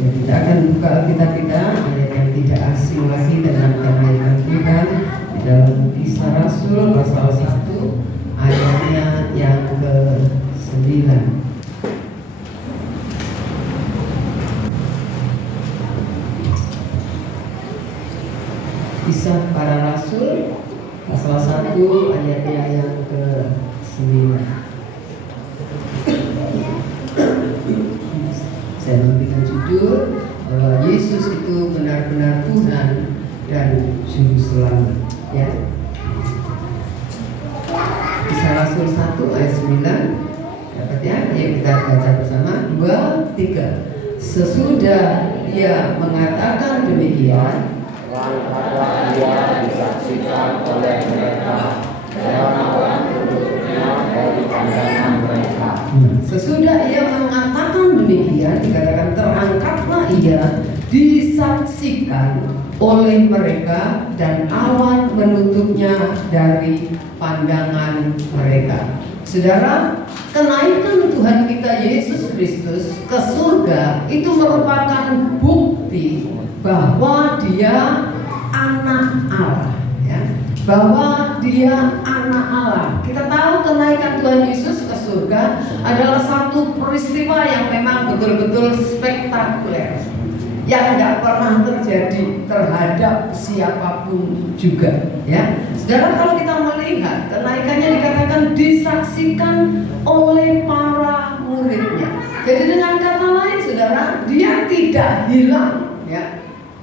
Ya, kita akan buka Alkitab kita, ayat yang tidak asing lagi dalam kebaikan Tuhan di dalam Kisah Rasul pasal 1 ayatnya yang ke-9. Kisah Para Rasul pasal 1 ayatnya yang ke-9. Saya memberikan judul bahwa Yesus itu benar-benar Tuhan dan Juru Selamat. Ya. Kisah Rasul 1 ayat 9. Dapat ya? Ayo kita baca bersama. 2, 3. Sesudah ia mengatakan demikian, lantaran dia disaksikan oleh mereka dan orang penduduknya dari pandangan mereka. Sesudah ia mengatakan demikian, dikatakan terangkatlah ia, disaksikan oleh mereka dan awan menutupnya dari pandangan mereka. Saudara, kenaikan Tuhan kita Yesus Kristus ke surga itu merupakan bukti bahwa dia anak Allah, ya. Bahwa dia anak Allah. Kita tahu kenaikan Tuhan Yesus ke surga adalah satu peristiwa yang memang betul-betul spektakuler, yang tidak pernah terjadi terhadap siapapun juga, ya. Saudara, kalau kita melihat kenaikannya dikatakan disaksikan oleh para muridnya. Jadi dengan kata lain, saudara, dia tidak hilang, ya.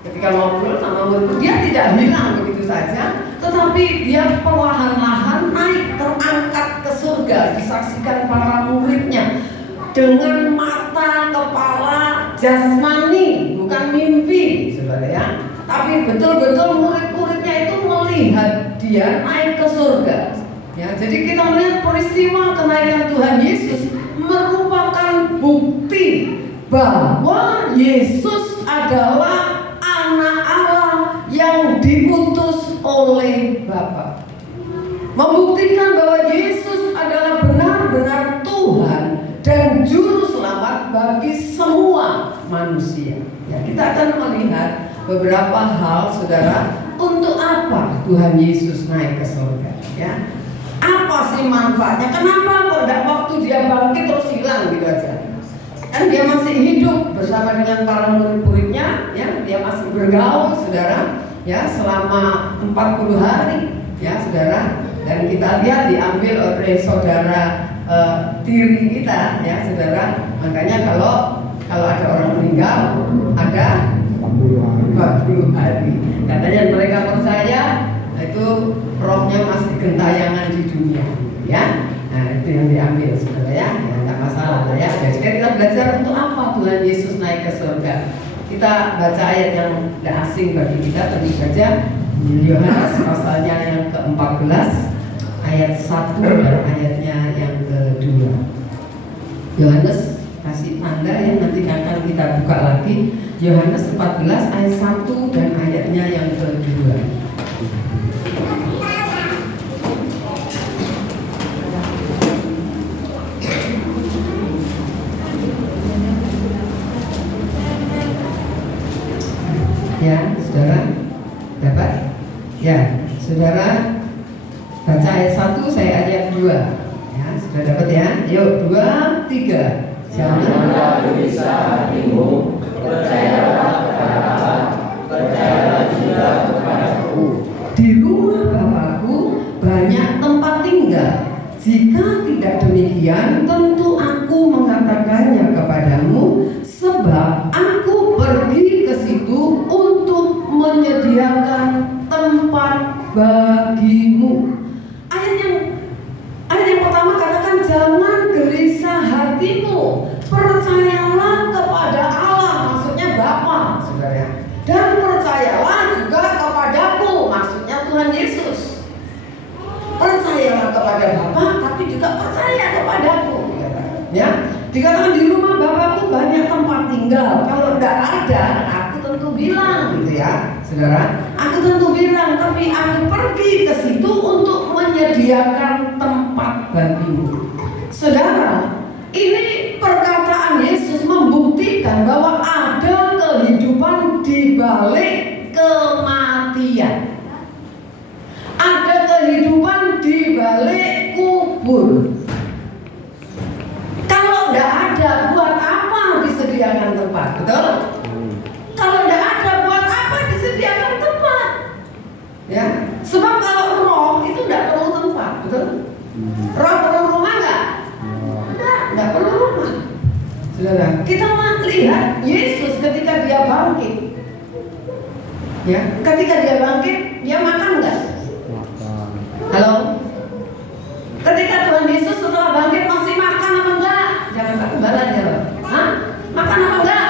Ketika ngobrol sama murid, dia tidak hilang begitu saja, tetapi dia perlahan-lahan naik, terangkat ke surga, disaksikan para muridnya dengan mata, kepala, jasmani, bukan mimpi, saudara, ya. Tapi betul-betul murid-muridnya itu melihat dia naik ke surga, ya. Jadi kita melihat peristiwa kenaikan Tuhan Yesus merupakan bukti bahwa Yesus adalah anak Allah yang diutus oleh Bapa. Membuktikan bahwa Yesus adalah benar-benar Tuhan dan Juru Selamat bagi semua manusia. Ya, kita akan melihat beberapa hal, saudara, untuk apa Tuhan Yesus naik ke surga, ya. Apa sih manfaatnya? Kenapa kok tidak waktu dia bangkit terus hilang gitu aja? Kan dia masih hidup bersama dengan para murid-muridnya, ya. Dia masih bergaul, saudara, ya, selama 40 hari, ya, saudara. Dan kita lihat diambil oleh saudara tiri kita, ya, saudara. Makanya kalau ada orang meninggal ada 40 hari. Katanya mereka percaya itu rohnya masih gentayangan di dunia, ya. Nah, itu yang diambil, saudara, ya. Nggak masalah, ya. Jadi kita belajar untuk apa Tuhan Yesus naik ke surga. Kita baca ayat yang tidak asing bagi kita, tentu saja Yohanes pasalnya yang ke-14 ayat 1 dan ayatnya yang ke-2. Yohanes kasih tanda yang nanti akan kita buka lagi. Yohanes 14 ayat 1 dan ayatnya yang ke-2. Ya, saudara, dapat? Ya, saudara, baca ayat 1, saya ayat 2. Ya, sudah dapat ya? Yuk, 2, 3. Janganlah gelisah hatimu, percayalah kepada Allah, percayalah juga kepadaku. Di rumah Bapakku banyak tempat tinggal. Jika tidak demikian, tentu aku mengatakannya kepadamu, sebab aku pergi ke situ untuk menyediakan tempat bagimu. Ayat yang pertama katakan jangan gelisah hatimu, percayalah kepada Allah, maksudnya Bapa, saudara. Dan percayalah juga kepadaku, maksudnya Tuhan Yesus. Percayalah kepada Bapa, tapi juga percaya kepadaku, ya. Dikatakan di rumah Bapakku banyak tempat tinggal. Kalau tidak ada, aku tentu bilang, gitu ya, saudara. Aku tentu bilang, tapi aku pergi ke situ untuk menyediakan tempat bagimu. Saudara, ini perkataan Yesus membuktikan bahwa ada balik kematian. Ada kehidupan di balik kubur. Kalau tidak ada, buat apa disediakan tempat? Betul? Kalau tidak ada, buat apa disediakan tempat? Ya, sebab kalau roh itu tidak perlu tempat, betul? Roh perlu rumah nggak? Nggak perlu rumah. Saudara, kita lihat Yesus ketika dia bangkit. Ya, ketika dia bangkit, dia makan nggak? Halo? Ketika Tuhan Yesus setelah bangkit masih makan apa enggak? Jangan tak kembaran ya. Hah? Makan apa enggak?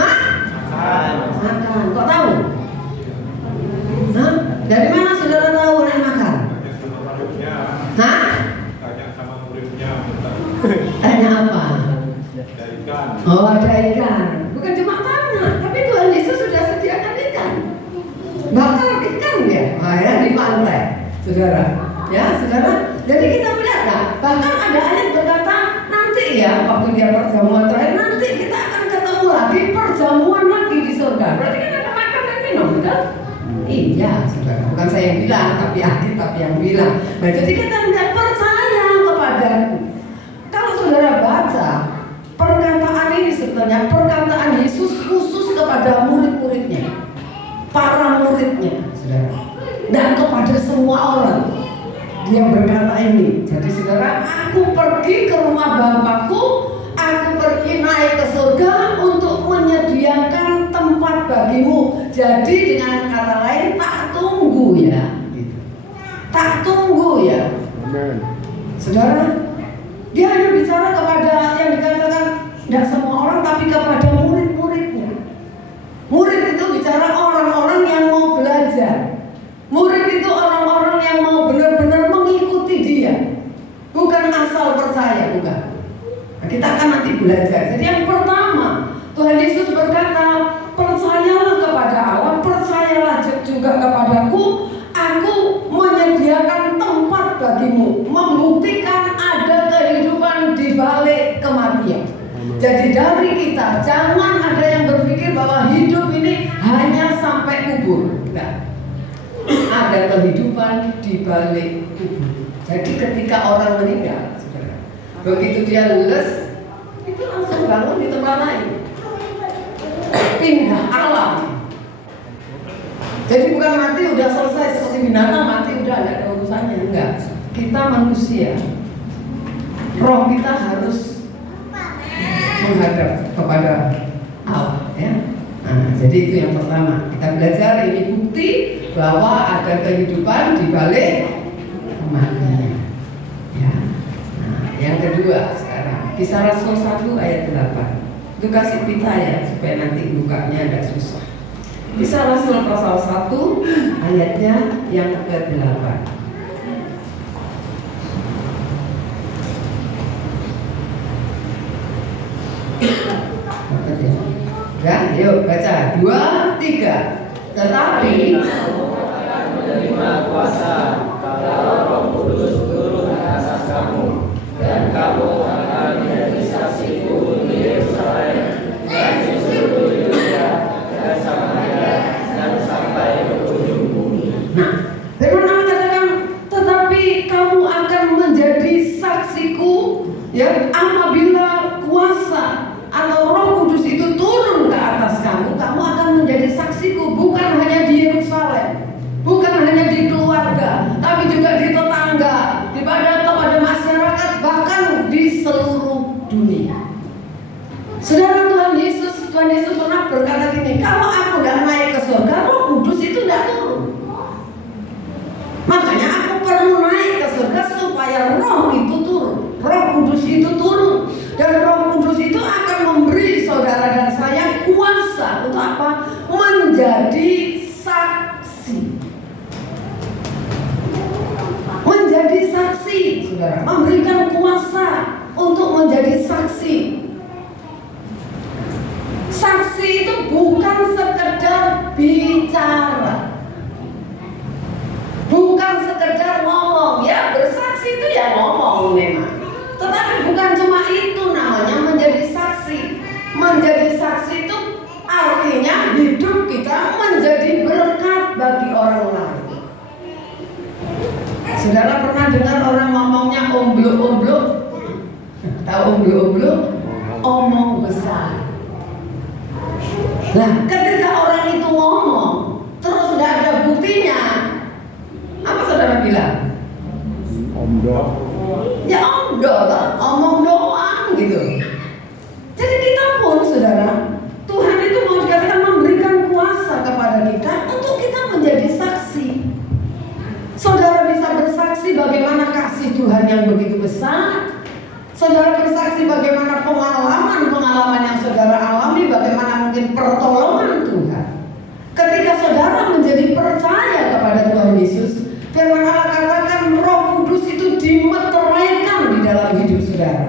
Hah? Makan. Kok tahu? Hah? Dari mana saudara tahu naik makan? Hah? Tanya sama muridnya. Tanya apa? Ada ikan. Oh, ada ikan. Bukan cuma tanya, tapi Tuhan Yesus sudah sediakan ikan. Bakar ikan ya? Nah, ya di pantai, saudara. Ya, saudara. Jadi kita melihat, nah, bahkan ada ayat berkata nanti ya, waktu dia perjamuan terakhir, nanti kita akan ketemu lagi perjamuan lagi di surga. Berarti kan ada makan dan minum, betul? Iya, saudara. Bukan saya yang bilang, tapi Alkitab yang bilang. Nah, jadi kita melihat percaya kepadaku. Kalau saudara baca perkataan ini sebenarnya perkataan Yesus khusus kepada murid-muridnya, para muridnya, saudara, dan kepada semua orang. Dia berkata ini. Jadi saudara, aku pergi ke rumah Bapakku, aku pergi naik ke surga untuk menyediakan tempat bagimu. Jadi dengan kata lain, tak tunggu ya, tak tunggu ya. Amen. Saudara, dia hanya bicara kepada yang dikatakan tidak semua orang, tapi kepada murid-muridnya. Murid itu bicara orang-orang yang mau belajar. Murid itu orang-orang yang mau benar-benar mengikuti dia, bukan asal percaya, bukan. Nah, kita akan nanti belajar. Jadi yang pertama, Tuhan Yesus berkata, percayalah kepada Allah, percayalah juga kepadaku. Aku menyediakan tempat bagimu, membuktikan ada kehidupan di balik kematian. Jadi dari kita, jangan ada yang berpikir bahwa hidup ini hanya sampai kubur. Nah, ada kehidupan di balik kubur. Jadi ketika orang meninggal, saudara, begitu dia les, itu langsung bangun di tempat lain, pindah alam. Jadi bukan mati udah selesai seperti binatang mati udah nggak ada urusannya, enggak. Kita manusia, roh kita harus menghadap kepada Allah, ya. Nah, jadi itu yang pertama. Kita belajar ini bukti bahwa ada kehidupan di balik kematian. Ya. Nah, yang kedua sekarang Kisah Rasul 1 ayat 8. Itu kasih pita ya supaya nanti bukanya agak susah. Kisah Rasul pasal 1 ayatnya yang ke-8. Ya, yuk baca 2, 3. Tetapi kamu akan menerima kuasa kalau Roh Kudus turun atas kamu, dan kamu akan menjadi saksiku di Yerusalem dan di seluruh Yudea dan Samaria dan sampai ke ujung bumi. Nah, firman Allah katakan, tetapi kamu akan menjadi saksiku, ya, apabila kuasa atau Roh Kudus itu turun ke atas kamu, kamu akan menjadi saksiku, bukan hanya di Yerusalem, bukan hanya di keluarga, tapi juga di tetangga, kepada masyarakat, bahkan di seluruh dunia. Saudara, Tuhan Yesus pernah berkata gini, kalau aku tidak naik ke surga, Roh Kudus itu tidak turun. Makanya aku perlu naik ke surga supaya Roh itu turun, Roh Kudus itu turun, dan Roh Kudus itu akan memberi saudara dan saya kuasa untuk apa? Menjadi saksi. Menjadi saksi, saudara, memberikan kuasa untuk menjadi saksi. Saksi itu bukan sekedar bicara, bukan sekedar ngomong, ya bersaksi itu ya ngomong memang. Tetapi bukan cuma itu namanya menjadi saksi. Menjadi saksi itu artinya Saudara pernah dengar orang ngomongnya ombluk-ombluk? Tahu ombluk-ombluk? Omong besar. Nah, ketika orang itu ngomong terus tidak ada buktinya, apa saudara bilang? Omdok. Ya omdok, omong doang gitu. Jadi kita pun saudara, Tuhan itu mau dikatakan memberikan kuasa kepada kita untuk kita menjadi saksi. Saudara bisa bersaksi bagaimana kasih Tuhan yang begitu besar. Saudara bersaksi bagaimana pengalaman yang saudara alami, bagaimana mungkin pertolongan Tuhan. Ketika saudara menjadi percaya kepada Tuhan Yesus, firman Allah katakan Roh Kudus itu dimeteraikan di dalam hidup saudara.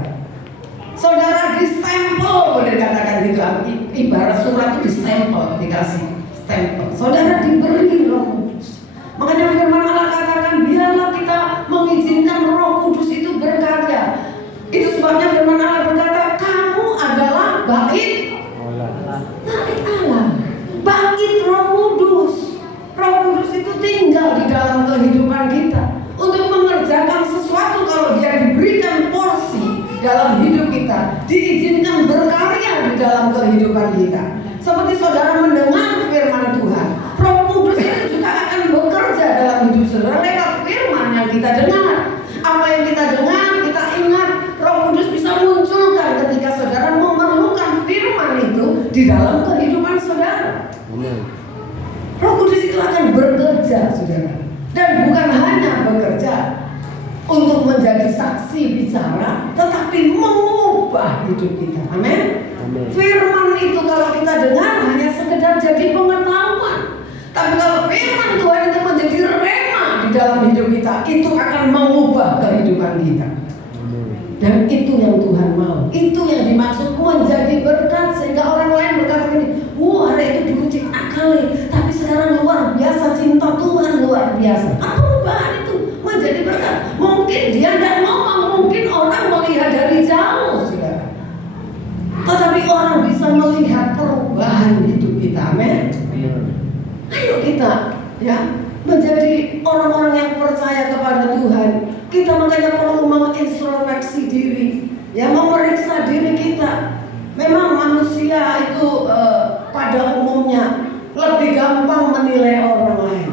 Saudara distempel, boleh dikatakan gitu, ibarat surat itu distempel, dikasih stempel. Saudara diberi Roh Kudus. Makanya firman Allah katakan biarlah kita mengizinkan Roh Kudus itu berkarya. Itu sebabnya firman Allah berkata, kamu adalah bait Allah, bait Roh Kudus. Roh Kudus itu tinggal di dalam kehidupan kita untuk mengerjakan sesuatu. Kalau dia diberikan porsi dalam hidup kita, diizinkan berkarya di dalam kehidupan kita. Seperti saudara mendengar firman Tuhan, Roh Kudus itu juga akan bekerja dalam hidup saudara lewat firman yang kita dengar. Apa yang kita dengar, kita ingat, Roh Kudus bisa munculkan ketika saudara memerlukan firman itu di dalam kehidupan saudara. Roh Kudus itu akan bekerja saudara. Dan bukan hanya bekerja untuk menjadi saksi bicara, tetapi mengubah hidup kita. Amin. Firman itu kalau kita dengar hanya sekedar jadi pengetahuan, tapi kalau firman Tuhan itu menjadi rema di dalam hidup kita, itu akan mengubah kehidupan kita. Dan itu yang Tuhan mau. Itu yang dimaksud menjadi berkat, sehingga orang lain berkata gini, wah hari itu dulu akali, tapi sekarang luar biasa, cinta Tuhan luar biasa. Apa perubahan itu menjadi berkat? Mungkin dia tidak ngomong, mungkin orang melihat dari jauh saudara, tetapi orang bisa melihat perubahan hidup kita. Amin. Ayo kita ya menjadi orang-orang yang percaya kepada Tuhan. Kita makanya perlu mengintrospeksi diri, ya, memeriksa diri kita. Memang manusia itu pada umumnya lebih gampang menilai orang lain,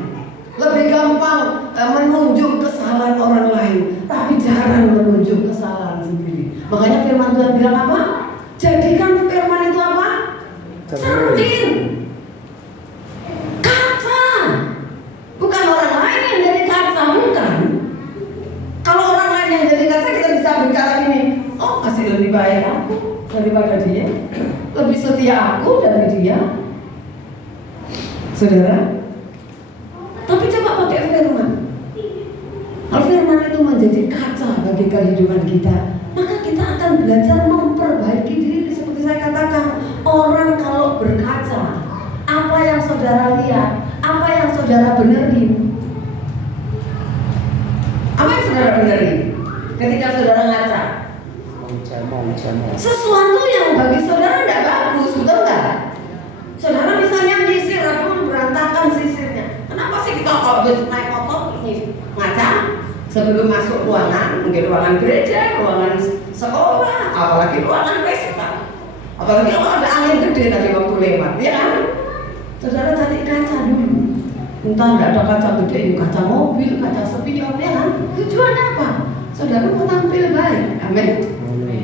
lebih gampang menunjuk kesalahan orang lain, tapi jarang menunjuk kesalahan sendiri. Makanya firman Tuhan bilang apa? Jadikan firman itu apa? Cermin, kaca. Bukan orang lain yang jadi kaca, bukan. Kalau orang lain yang jadi kaca, kita bisa bicara gini, oh masih lebih baik aku daripada dia, lebih setia aku dari dia, saudara. Tapi coba pakai firman. Kalau firman itu menjadi kaca bagi kehidupan kita, maka kita akan belajar memperbaiki diri. Seperti saya katakan, orang kalau berkaca, apa yang saudara lihat, apa yang saudara benerin, apa yang saudara benerin ketika saudara ngaca? Sesuatu yang bagi saudara tidak bagus, betul nggak? Saudara misalnya nyisir, aduh berantakan sisirnya. Kenapa sih kita kalau naik motor ngaca sebelum masuk ruangan, mungkin ruangan gereja, ruangan sekolah, apalagi ruangan pesta, apalagi kalau ada angin gede tadi waktu lewat, ya kan? Saudara cari kaca dulu. Entah tidak ada kaca gede, kaca mobil, kaca spion, ya kan? Tujuannya apa? Saudara mau tampil baik, amin.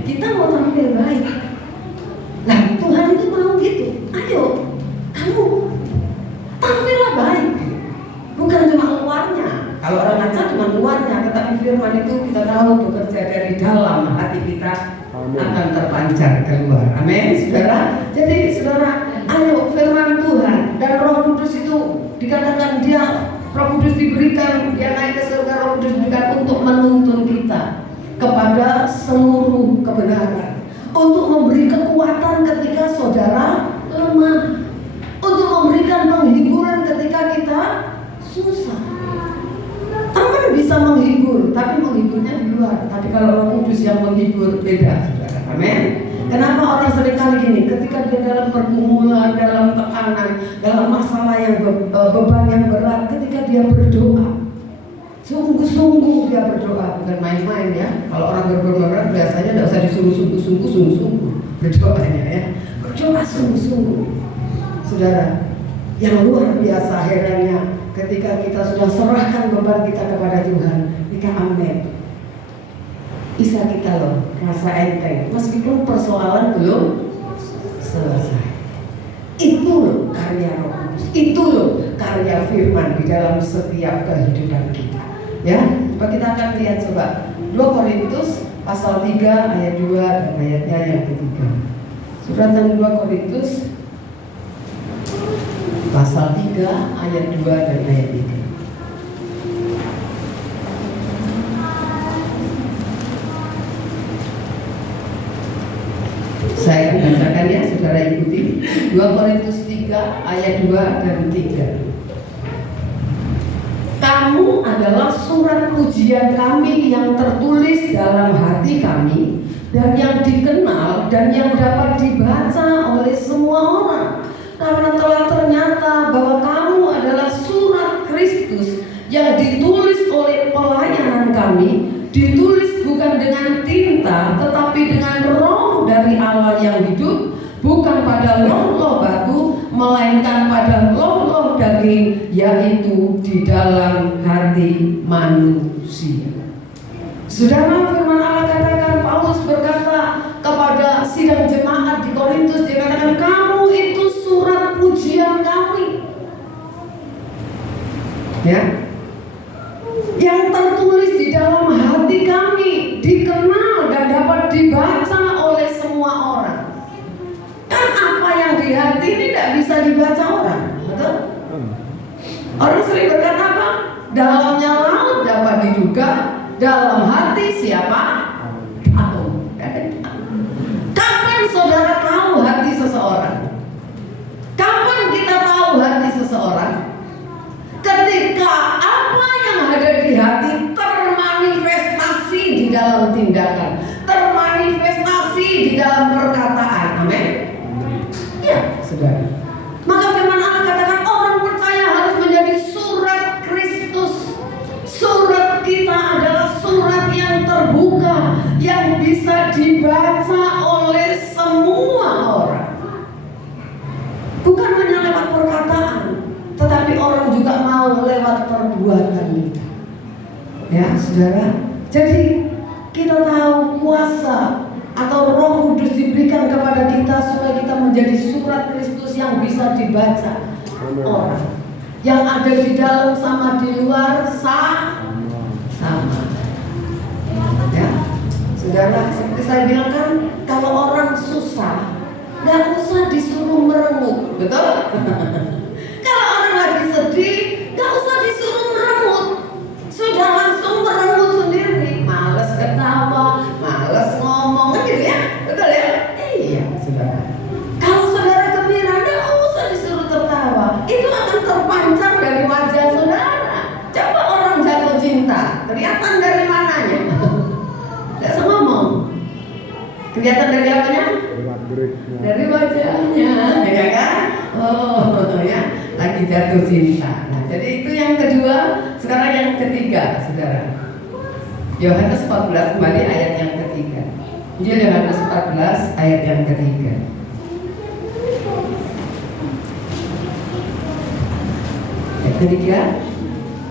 Kita mau tampil baik. Nah Tuhan itu mau gitu. Ayo, kamu tampillah baik. Bukan cuma luarnya. Kalau orang ngaca cuma luarnya, tetapi firman itu kita tahu bekerja dari dalam hati kita akan terpancar keluar. Amin, saudara. Jadi saudara, ayo firman Tuhan dan Roh Kudus itu dikatakan dia, Roh Kudus diberikan, dia naik ke surga, Roh Kudus diberikan untuk menuntun kita kepada seluruh kebenaran, untuk memberi kekuatan ketika saudara lemah, untuk memberikan penghiburan ketika kita susah. Teman bisa menghibur, tapi menghiburnya di luar. Tapi kalau Roh Kudus yang menghibur, beda, saudara. Amin. Kenapa orang seringkali gini, ketika dia dalam pergumulan, dalam tekanan, dalam masalah yang beban yang berat, ketika dia berdoa, sungguh-sungguh dia berdoa, bukan main-main ya. Kalau orang berdoa biasanya tidak usah disuruh sungguh-sungguh berdoanya ya. Berdoa sungguh-sungguh. Saudara, yang luar biasa herannya ketika kita sudah serahkan beban kita kepada Tuhan, kita amin. Bisa kita loh rasa enteng meskipun persoalan belum selesai. Itu loh karya Roh Kudus, itu loh karya firman di dalam setiap kehidupan kita. Ya, coba kita akan lihat coba 2 Korintus pasal 3 ayat 2 dan ayatnya yang ketiga. Suratan 2 Korintus pasal 3 ayat 2 dan ayat 3. Saya akan bacakan ya, saudara ikuti. 2 Korintus 3 ayat 2 dan 3. Kamu adalah surat pujian kami yang tertulis dalam hati kami dan yang dikenal dan yang dapat dibaca oleh semua orang. Karena telah ternyata bahwa kamu adalah surat Kristus yang ditulis oleh pelayanan kami, ditulis bukan dengan tinta tetapi dengan roh dari Allah yang hidup, bukan pada loh-loh batu, melainkan pada loh-loh daging, yaitu di dalam hati manusia. Saudara, firman Allah katakan, Paulus berkata kepada sidang jemaat di Korintus, dia katakan, kamu itu surat pujian kami, ya, yang tertulis di dalam hati kami, dikenal dan dapat dibaca oleh semua orang. Kan apa yang di hati ini tidak bisa dibaca orang, betul? Orang sering berkata apa? Dalamnya laut dapat diduga, dalam hati siapa? Tahu. Kapan saudara tahu hati seseorang? Kapan kita tahu hati seseorang? Ketika apa yang ada di hati termanifestasi di dalam tindakan, termanifestasi di dalam perkataan. Amin. Ya, saudara. Maka firman Allah katakan orang percaya harus menjadi surat Kristus. Surat kita adalah surat yang terbuka, yang bisa dibaca oleh semua orang. Bukan hanya lewat perkataan, tetapi orang juga mau lewat perbuatan kita. Ya, saudara. Jadi kita tahu kuasa atau Roh Kudus diberikan kepada kita supaya kita menjadi surat Kristus yang bisa dibaca orang. Yang ada di dalam sama di luar sama. Ya, saudara, seperti saya bilang kan, kalau orang susah, nggak usah disuruh merengut, betul? Kalau orang lagi sedih, nggak usah disuruh merengut, sudah langsung merengut sendiri. Males ketawa, males ngomong, kan gitu ya, betul ya? Iya, saudara. Kalau saudara gembira, nggak usah disuruh tertawa, itu akan terpancar dari wajah saudara. Coba orang jatuh cinta, kelihatan dari mananya? Nggak usah ngomong. Kelihatan dari apanya? Dari wajahnya, ya kan? Oh, ya, lagi jatuh cinta. Nah, jadi itu yang kedua. Sekarang yang ketiga, saudara. Yohanes 14 kembali ayat yang ketiga. Injil Yohanes 14 ayat yang ketiga. Ayat ketiga,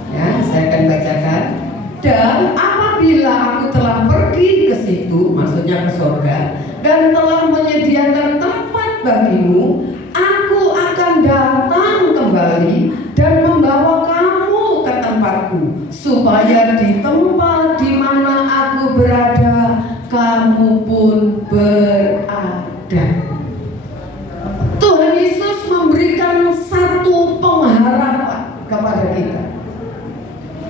ya, saya akan bacakan. Dan apabila aku telah pergi ke situ, maksudnya ke surga, dan telah menyediakan tempat bagimu, aku akan datang kembali dan membawa kamu ke tempatku, supaya di tempat di mana aku berada, kamu pun berada. Tuhan Yesus memberikan satu pengharapan kepada kita.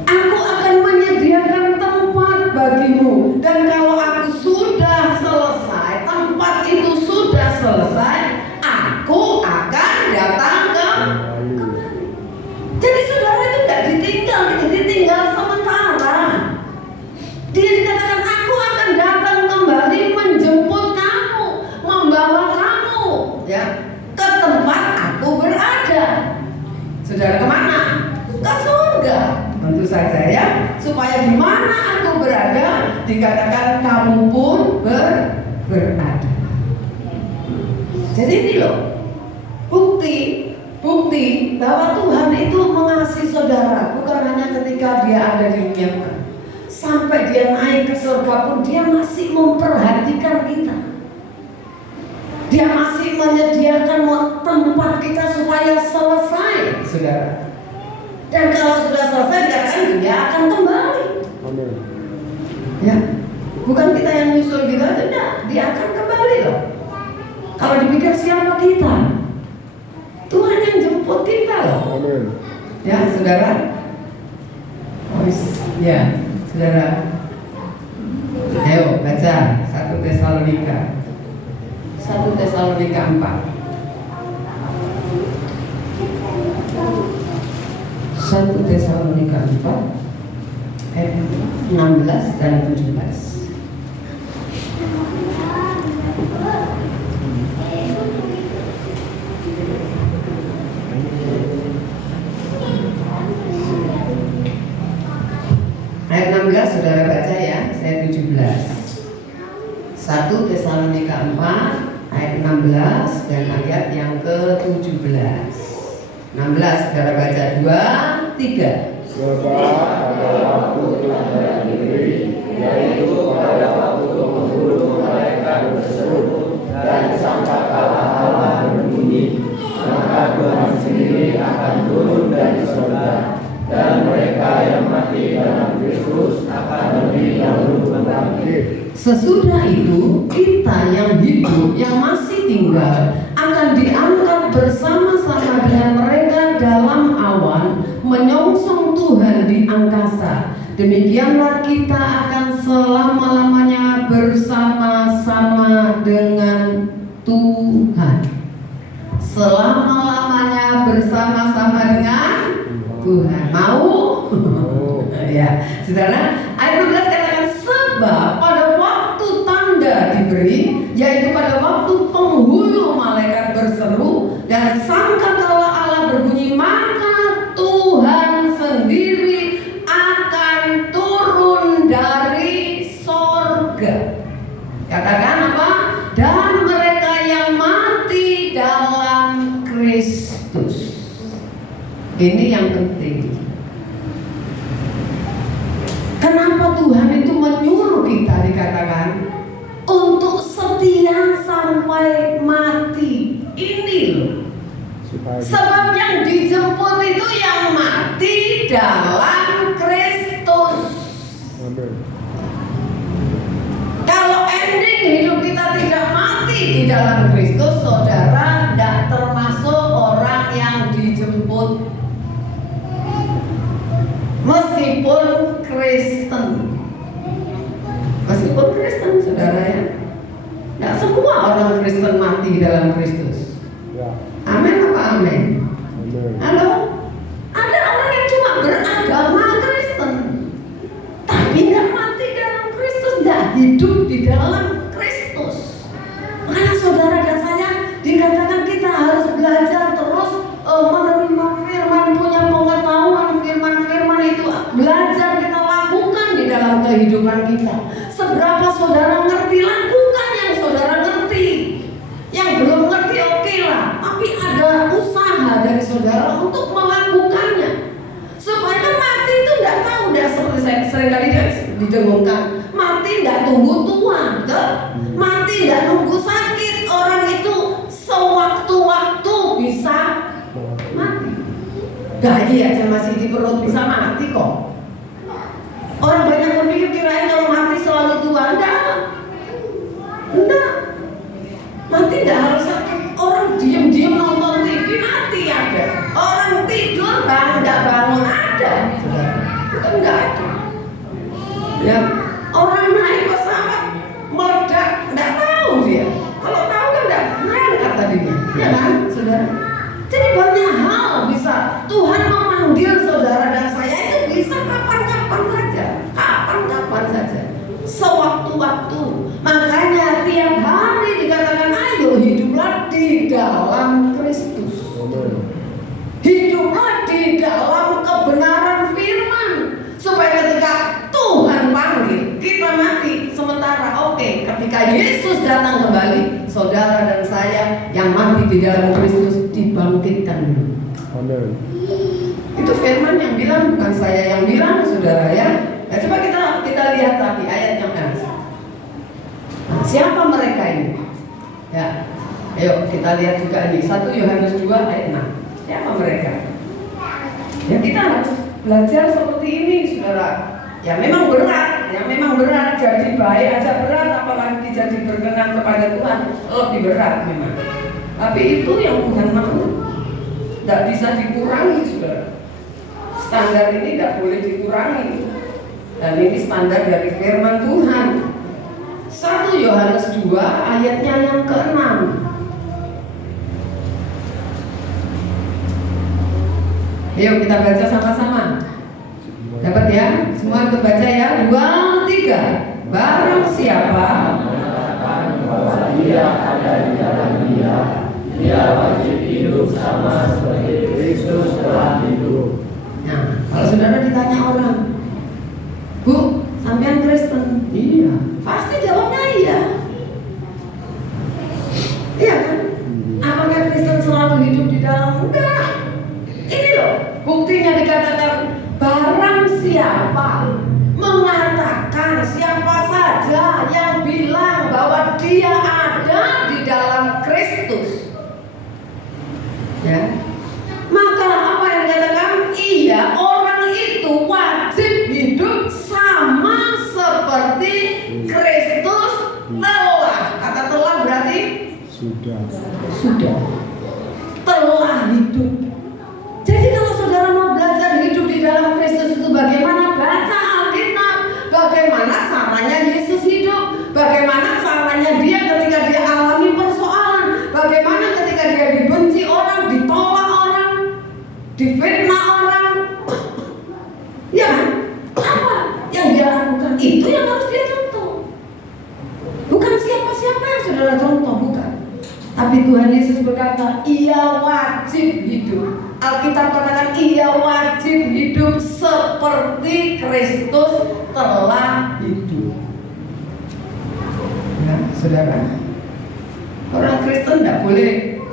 Aku akan menyediakan tempat bagimu, dan kalau aku sudah selesai, tempat itu sudah selesai, aku akan datang kembali. Jadi saudara itu tidak ditinggal sementara. Dia dikatakan aku akan datang kembali menjemput kamu, membawa kamu, ya, ke tempat aku berada. Saudara kemana? Ke surga. Tentu saja ya, supaya di mana dikatakan kamu pun berada. Jadi ini loh bukti bahwa Tuhan itu mengasihi saudara bukan hanya ketika dia ada di dunia, sampai dia naik ke surga pun dia masih memperhatikan kita. Dia masih menyediakan tempat kita supaya selesai, saudara. Dan kalau sudah selesai, dia akan kembali. Amin. Ya, bukan kita yang nyusul gitu aja, enggak. Dia akan kembali loh. Kalau dipikir siapa kita? Tuhan yang jemput kita loh. Amin. Ya, saudara. Ya, saudara. Ayo baca 1 Tesalonika 4. 1 Tesalonika 4 ayat 16 dan 17. Ayat 16 saudara baca ya, saya 17. 1 Tesalonika 4 ayat 16 dan ayat yang ke-17. 16 saudara baca 2, 3. Sebab pada waktu Tuhan diri, yaitu pada waktu penghulu malaikat berseru dan sangkakala Allah berbunyi, maka Tuhan sendiri akan turun dari surga, dan mereka yang mati dalam Kristus akan lebih dahulu bangkit. Sesudah itu kita yang hidup, yang masih tinggal, akan diangkat bersama-sama dengan mereka dalam awan, menyongsong Tuhan di angkasa. Demikianlah kita akan selama-lamanya bersama-sama dengan Tuhan. Selama-lamanya bersama-sama dengan Tuhan. Mau? Ya, saudara. Ayat 12 katakan sebab pada waktu tanda diberi, yaitu pada waktu penghulu malaikat berseru dan sangkakala Allah berbunyi, maka Tuhan sendiri akan turun dari sorga. Katakan apa? Dan mereka yang mati dalam Kristus. Ini yang penting. Kenapa Tuhan itu menyuruh kita dikatakan untuk setia sampai mati? Ini loh. Sebab yang dijemput itu yang mati dalam Kristus. Kalau ending hidup kita tidak mati di dalam Kristus, saudara tidak termasuk orang yang dijemput. Meskipun Kristen, saudara ya. Tidak semua orang Kristen mati dalam Kristus. Amin apa amin? Halo? Ada orang yang cuma beragama Kristen, tapi tidak mati dalam Kristus, tidak hidup di dalam Kristus. Makanya saudara dan saya dikatakan kita harus belajar terus menerima firman, punya pengetahuan firman itu, belajar kita lakukan di dalam kehidupan kita. Seberapa saudara ngerti, lakukan yang saudara ngerti. Yang belum ngerti oke lah, tapi ada usaha dari saudara untuk melakukannya. Supaya kan mati itu tidak tahu, tidak seperti saya sering kali didengungkan, mati tidak tunggu tua, betul? Mati tidak nunggu sakit. Orang itu sewaktu-waktu bisa mati. Bayi aja masih di perut bisa mati kok. Orang banyak berpikir kirain kalau mati selalu tua. Enggak. Mati enggak harus sakit. Orang diam-diam nonton TV mati ada. Orang tidur enggak bangun ada. Bukan enggak ada. Ya. Orang naik pesawat meledak enggak tahu dia. Kalau tahu kan enggak berangkat tadinya. Ya kan, saudara? Jadi banyak hal bisa Tuhan memanggil saudara dan saya itu bisa kapan-kapan saja, kapan-kapan saja, sewaktu-waktu. Makanya tiap hari dikatakan ayo hiduplah di dalam Kristus, hiduplah di dalam kebenaran firman, supaya ketika Tuhan panggil kita mati datang kembali, saudara dan saya yang mati di dalam Kristus dibangkitkan dulu. Amin. Itu firman yang bilang, bukan saya yang bilang, saudara ya. Nah, coba kita lihat lagi ayat yang lain. Nah, siapa mereka ini? Ya, ayo kita lihat juga ini 1 Yohanes 2 ayat 6. Siapa mereka? Ya kita harus belajar seperti ini, saudara. Ya memang berat, jadi baik aja berat, apalagi jadi berkenan kepada Tuhan lebih berat memang. Tapi itu yang Tuhan mau, tidak bisa dikurangi, saudara. Standar ini tidak boleh dikurangi, dan ini standar dari firman Tuhan. 1 Yohanes 2 ayatnya yang ke-6. Ayo kita baca sama-sama. Dapat ya? Semua ikut baca ya. 2, 3. Barang siapa Mengatakan bahwa dia ada di dalam dia wajib hidup sama seperti Kristus telah hidup. Nah, kalau saudara ditanya orang, Bu, sampean Kristen? Iya. Pasti jawabnya iya. Iya kan? Apakah Kristen selalu hidup di dalam? Enggak. Ini loh, buktinya dikatakan barang siapa mengatakan, siapa saja yang bilang bahwa dia ada di dalam Kristus, ya, maka apa yang dikatakan? Iya, orang itu wajib hidup sama seperti Kristus telah. Kata telah berarti Sudah. telah hidup. Jadi kalau saudara mau belajar hidup di dalam Kristus itu bagaimana? Baca Alkitab. Bagaimana caranya Yesus hidup? Bagaimana caranya dia ketika dia alami persoalan? Bagaimana ketika dia dibenci orang, ditolak orang, difitnah orang? Ya, apa yang dia lakukan? Itu yang harus dia contoh. Bukan siapa-siapa yang saudara contoh, bukan. Tapi Tuhan Yesus berkata, ia wajib hidup. Alkitab katakan ia wajib hidup seperti Kristus telah hidup. Ya, saudara, orang Kristen tidak boleh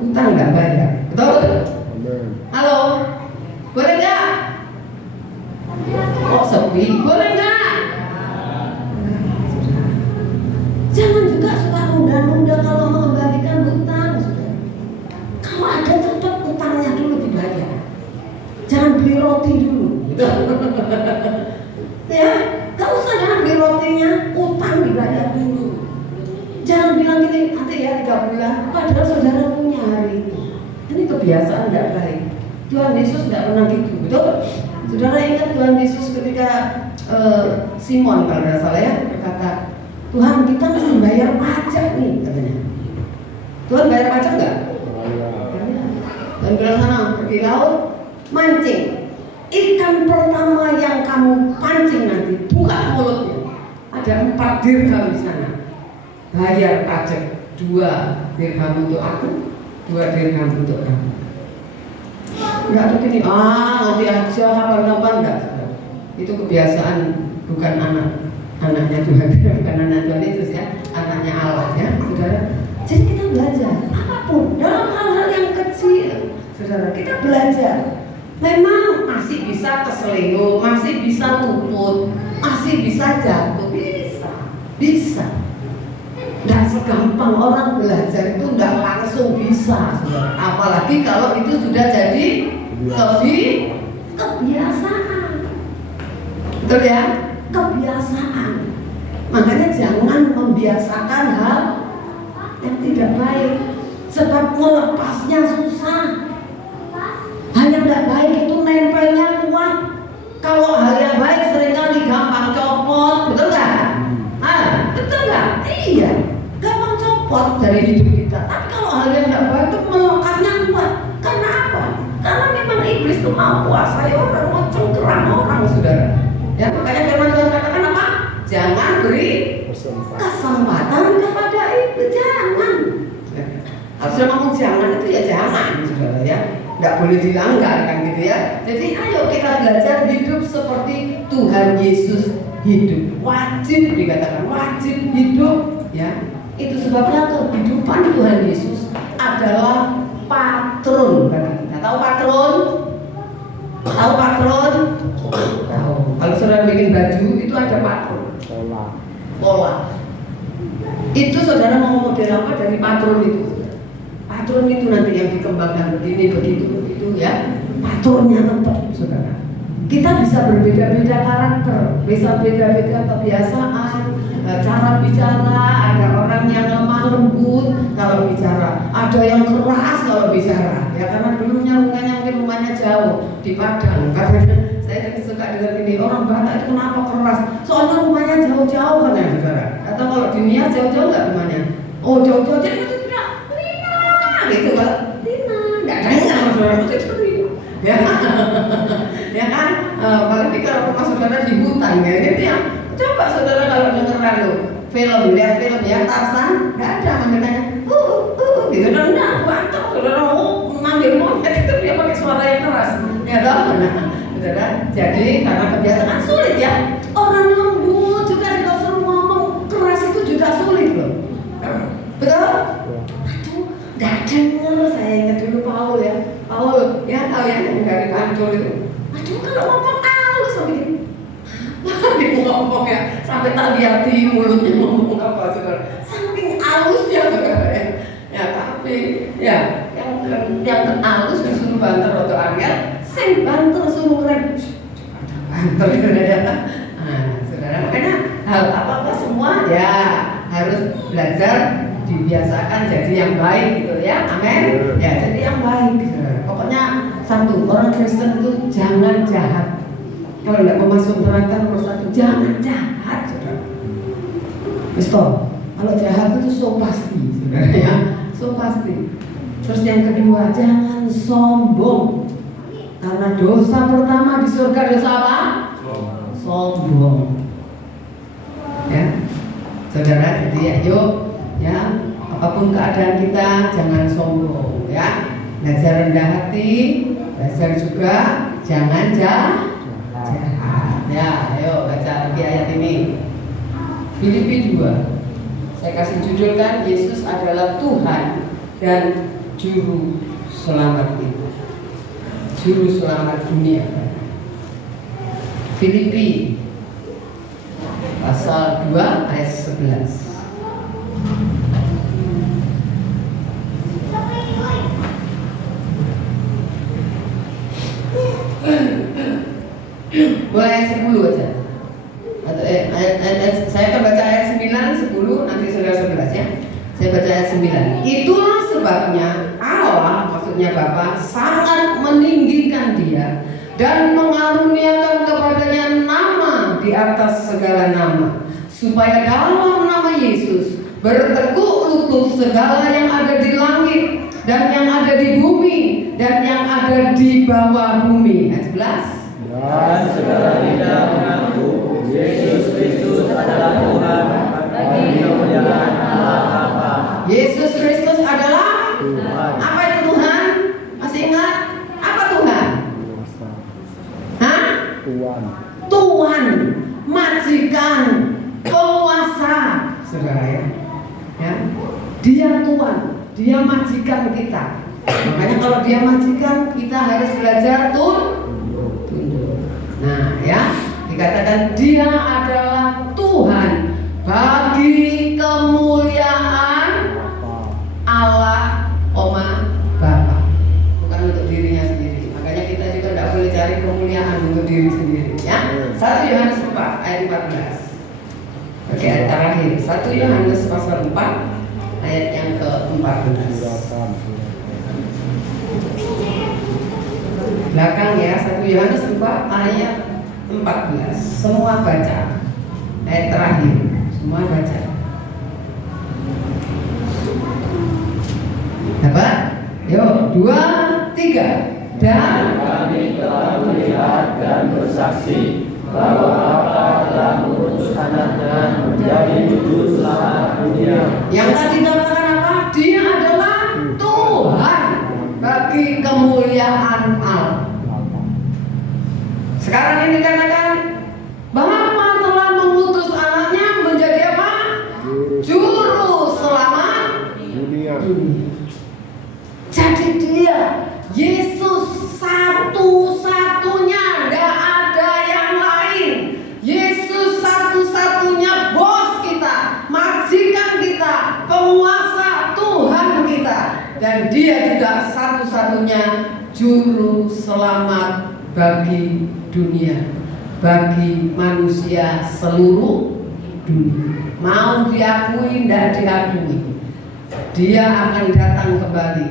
utang nggak bayar, betul? Amin. Halo, boleh nggak? Kok sepi? Boleh nggak? Jangan juga suka nunda-nunda kalau mengembalikan hutang, saudara. Kalau ada cepat utangnya dulu dibayar. Jangan beli roti dulu. Ya, gak usah jangan beli rotinya, utang dibayar dulu. Jangan bilang gini, nanti ya 3 bulan, padahal saudara punya hari itu. Ini kebiasaan nggak baik. Tuhan Yesus nggak pernah gitu, betul? Saudara ingat Tuhan Yesus ketika Simon kalau tidak salah ya berkata, Tuhan kita mesti bayar pajak nih katanya. Tuhan bayar pajak nggak? Dan bilang sana pergi laut mancing. Ikan pertama yang kamu pancing nanti buka mulutnya. Ada 4 dirham di sana. Bayar pajak 2 dirham untuk aku, 2 dirham untuk kamu. Enggak ada gini, nanti aja kapan-kapan enggak. Itu kebiasaan bukan anaknya Tuhan, bukan anak Tuhan Yesus ya, anaknya Allah ya, saudara. Jadi kita belajar apapun dalam hal-hal yang kecil, saudara. Kita belajar. Memang masih bisa keselingkuh, masih bisa luput, masih bisa jatuh, bisa. Dan segampang orang belajar itu tidak langsung bisa, saudara. Apalagi kalau itu sudah jadi kebiasaan. Betul ya? Kebiasaan. Makanya jangan membiasakan hal yang tidak baik, sebab melepasnya susah. Hal yang tidak baik itu nempelnya kuat. Kalau hal yang baik seringkali gampang copot, betul nggak? Betul nggak? Iya, gampang copot dari hidup kita. Tapi kalau hal yang tidak baik itu melekatnya kuat. Karena apa? Karena memang iblis itu mau kuasai orang, mau cengkeram orang, saudara. Ya, makanya firman Tuhan katakan apa? Jangan beri kesempatan kepada iblis, jangan. Kalau sudah ngomong jangan itu ya jangan, saudara ya. Nggak boleh dilanggar kan gitu ya. Jadi ayo kita belajar hidup seperti Tuhan Yesus hidup. Wajib dikatakan, wajib hidup ya. Itu sebabnya kehidupan Tuhan Yesus adalah patron bagi kita. Tahu patron? Tahu patron? Tahu. Kalau saudara bikin baju itu ada patron. Pola. Itu saudara mau model apa dari patron itu? Patron itu nanti yang dikembangkan begini begitu ya. Patronnya tetap saudara. Kita bisa berbeda-beda karakter, bisa beda-beda kebiasaan, cara bicara. Ada orang yang lemah lembut kalau bicara, ada yang keras kalau bicara. Ya karena dulunya rumahnya jauh di Padang. Katanya saya suka dengar ini, orang Batak itu kenapa keras? Soalnya rumahnya jauh-jauh kan ya saudara. Atau kalau di Nias jauh-jauh nggak rumahnya? Oh jauh-jauh jadi itu tidak Lina, gitu kan? Lina, nggak dengar saudara itu Lina. Ya, ya kan? Apalagi kalau rumah saudara di hutan ya, gitu ya. Coba saudara kalau dengar lalu film, lihat film ya Tarzan, nggak ada manggilnya, gitu dan enggak, bantu saudara manggil monyet itu dia pakai suara yang keras, ya tahu nah, saudara. Jadi karena kebiasaan sulit ya, orang lembut juga kalau suruh ngomong keras itu juga sulit loh, betul? Aduh, nggak dengar, saya ingat dulu Paul ya tahu ya yang dari kantor itu, aduh kalau ngomong halus begini. Dia ngomong ya sampai tak hati mulutnya ngomong apa saudara, saking halusnya saudara ya tapi ya yang halus disuruh banter atau Ariel, sing banter suruh keren banter ya. Nah saudara makanya hal apa semua ya harus belajar dibiasakan jadi yang baik gitu ya, amin ya, jadi yang baik saudara. Pokoknya satu, orang Kristen itu jangan jahat. Kalau tidak mau masuk neraka nomor satu, jangan jahat, saudara. Mister, kalau jahat itu so pasti, saudara ya, so pasti. Terus yang kedua, jangan sombong. Karena dosa pertama di surga dosa apa? Sombong. Ya, saudara. Jadi ayo, ya, apapun keadaan kita jangan sombong, ya. Belajar rendah hati, belajar juga jangan jahat. Ya, ayo baca lagi ayat ini. Filipi 2. Saya kasih judul kan, Yesus adalah Tuhan dan Juru Selamat kita. Juru Selamat dunia. Filipi pasal 2 ayat 11. Boleh ayat 10 aja. Atau saya akan baca ayat 9, 10, nanti saudara 11 ya. Saya baca ayat 9. Itulah sebabnya Allah, maksudnya Bapa, sangat meninggikan dia dan mengaruniakan kepadanya nama di atas segala nama, supaya dalam nama Yesus bertekuk lutut segala yang ada di langit dan yang ada di bumi dan yang ada di bawah bumi. Ayat 11. Dan segala lidah mengaku Yesus Kristus adalah Tuhan bagi kemuliaan Allah Bapa. Yesus Kristus adalah Tuhan. Apa itu Tuhan? Masih ingat? Apa Tuhan? Hah? Tuhan, majikan, penguasa, saudara ya. Dia Tuhan, dia majikan kita. Makanya kalau dia majikan, kita harus belajar tunduk. Nah ya, dikatakan dia adalah Tuhan bagi kemuliaan Allah, Bapa, bukan untuk dirinya sendiri. Makanya kita juga tidak boleh cari kemuliaan untuk diri sendiri ya. 1 Yohanes 4 ayat 14. Oke, ayat terakhir 1 Yohanes pasal 4 ayat yang ke-14. Belakang ya, 1 Yohanes 4 ayat 14. Semua baca. Ayat terakhir, semua baca. Dapat? Yuk, 2, 3. Dan kami telah melihat dan bersaksi bahwa Allah telah mengutus anaknya menjadi juru selamat dunia. yang tadi katakan apa? Dia adalah Tuhan bagi kemuliaan Allah. Sekarang ini dikatakan Bapa telah mengutus anaknya menjadi apa? Juru selamat Jadi dia Yesus satu-satunya, tidak ada yang lain. Yesus satu-satunya bos kita, majikan kita, penguasa Tuhan kita. Dan dia juga satu-satunya juru selamat bagi dunia, bagi manusia seluruh dunia. Mau diakui, tidak diakui, dia akan datang kembali.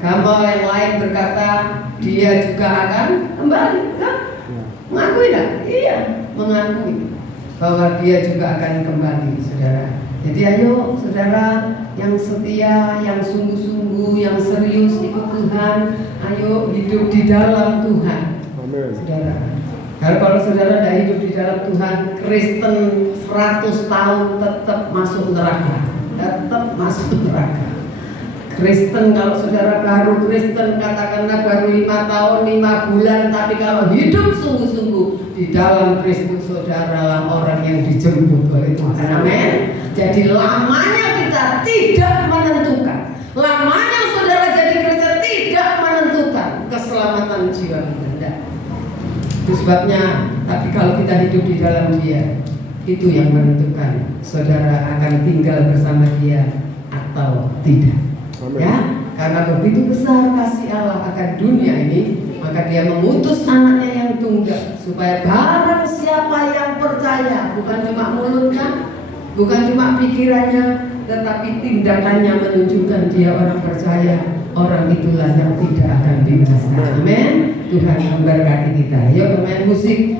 Agama yang lain berkata dia juga akan kembali. Nah, mengakui tidak? Iya, mengakui bahwa dia juga akan kembali, saudara. Jadi ayo saudara yang setia, yang sungguh-sungguh, yang serius ikut Tuhan, ayo hidup di dalam Tuhan. Amin. Saudara, kalau saudara tidak hidup di dalam Tuhan, Kristen 100 tahun tetap masuk neraka. Tetap masuk neraka. Kristen, kalau saudara baru Kristen, katakanlah baru 5 tahun, 5 bulan, tapi kalau hidup sungguh-sungguh di dalam Kristus, saudaralah orang yang dijemput oleh Tuhan. Amin. Jadi lamanya kita tidak menentukan. Lamanya saudara jadi Kristen tidak menentukan keselamatan jiwa kita. Itu sebabnya, tapi kalau kita hidup di dalam Dia, itu yang menentukan saudara akan tinggal bersama Dia atau tidak. Amin. Ya, karena begitu besar kasih Allah akan dunia ini, maka Dia mengutus anaknya yang tunggal, supaya barang siapa yang percaya, bukan cuma mulutnya, bukan cuma pikirannya, tetapi tindakannya menunjukkan dia orang percaya, orang itulah yang tidak akan binasa. Amin. Tuhan memberkati kita. Yuk, pemain musik.